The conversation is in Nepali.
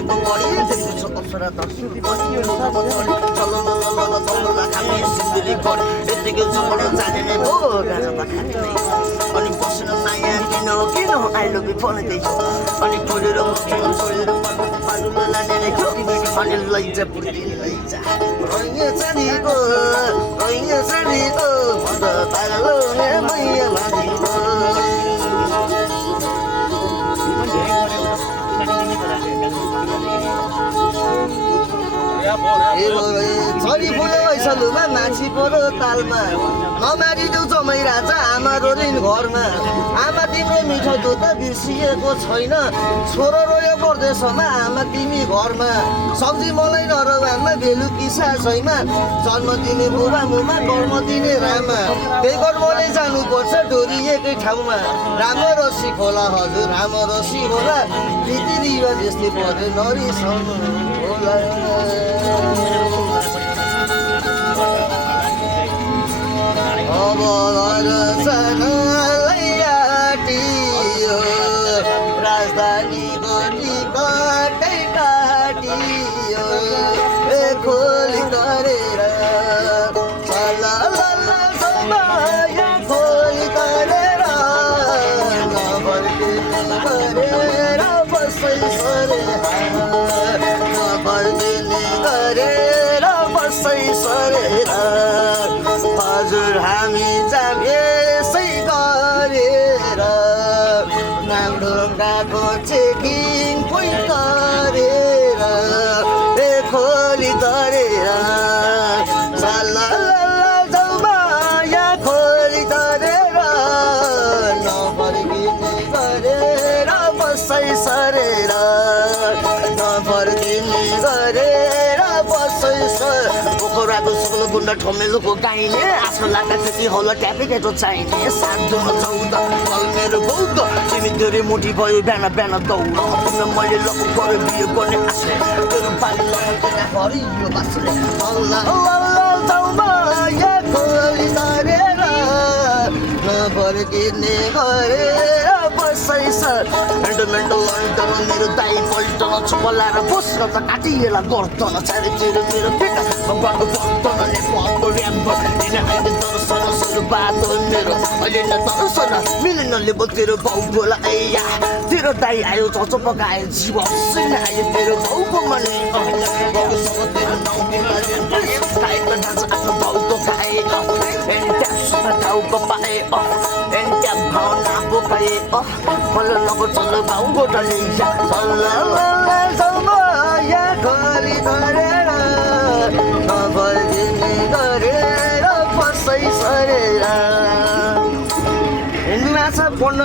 देखेको बढी देखेको अप्सरा दर्शनी पनि यो खाने सिन्धुली गरी यतिकै चलाउन जाने भो गाजा त खाने नै अनि बस्न नयाँ किन आई लभ यु भन्दैछ अनि खोलेर छोडेर पाटुला लाने अनि लैजा पुर्ती लैजा रैया चाँदीको भन्द पागलो मैया लादिको छरी फुलो ऐसलुमा माछी परो तालमा नमारिदेऊ जमाइ राजा आमा रोलिन् घरमा आमा तिम्रो मिठो दुध बिर्सिएको छैन छोरो रोयो परदेशमा आमा तिमी घरमा सब्जी मलाई नरवामा बेलुकी साँझैमा जन्म दिने बुबा मुमा कर्म दिने रामा त्यही कर्मले जानुपर्छ डोरिएकै ठाउँमा रामरसी खोला हजुर रामरसी होला रीतिरिवाज यस्तै पऱ्यो नरिसाउनु होला अब आटियो राजधानीको टिकटै काटियो खोली गरेर खोली गरेर नफर्किने गरेर बसै नफर्किने गरेर बसै सरेर हजुर हामी जाम यसै गरेर नामढुङ्गाको चेकिङ पोइन्ट गरेर खोली गरेर जाउमाया खोली गरेर नफर्किने गरेर बसै सरेर नफर्किने गरेर बसै सर पोखराको सुक्लो गुन्डा ठमेलोको गाइने आँसु लाग्दा त्यति होला ट्यापेकेटो चाहिने 7 जुन 14 फल मेरो बौद्ध तिमी धेरै मोटी भयो बिहान बिहान दौड पुनः मैले लगु गरे बिहे गर्ने आशले तेरो पाली लगेका हरियो बासले या खोली गरेर नफर्किने गरेर बसै सर मेन्टल अन्टर मेरो दाइ पल्टन चुपलाएर बस्न त काटिएला गर्दन चारैतिर मेरो पेटा बाटो बन्टन नेपालको ऱ्याम्पर दिन अहिले दर्शन सुरु बाटो मेरो अहिले न दर्शन मिलेन लेबल तेरो बाउकोला ऐया तेरो दाइ आयो चचो पकायो जीव हँसिन आयो तेरो बाउको मने बाउसँग तेरो नाउँ खाएको दाजु आफ्नो बाउको खाए एन्ट्याप सुता टाउको पाए एन्ट्याप भावना बोकाए मलाई लगो चल्लो बाउको डलिया या खोली गरेर नफर्किने गरेर बसै सरेर हिँड्नु छ पढ्न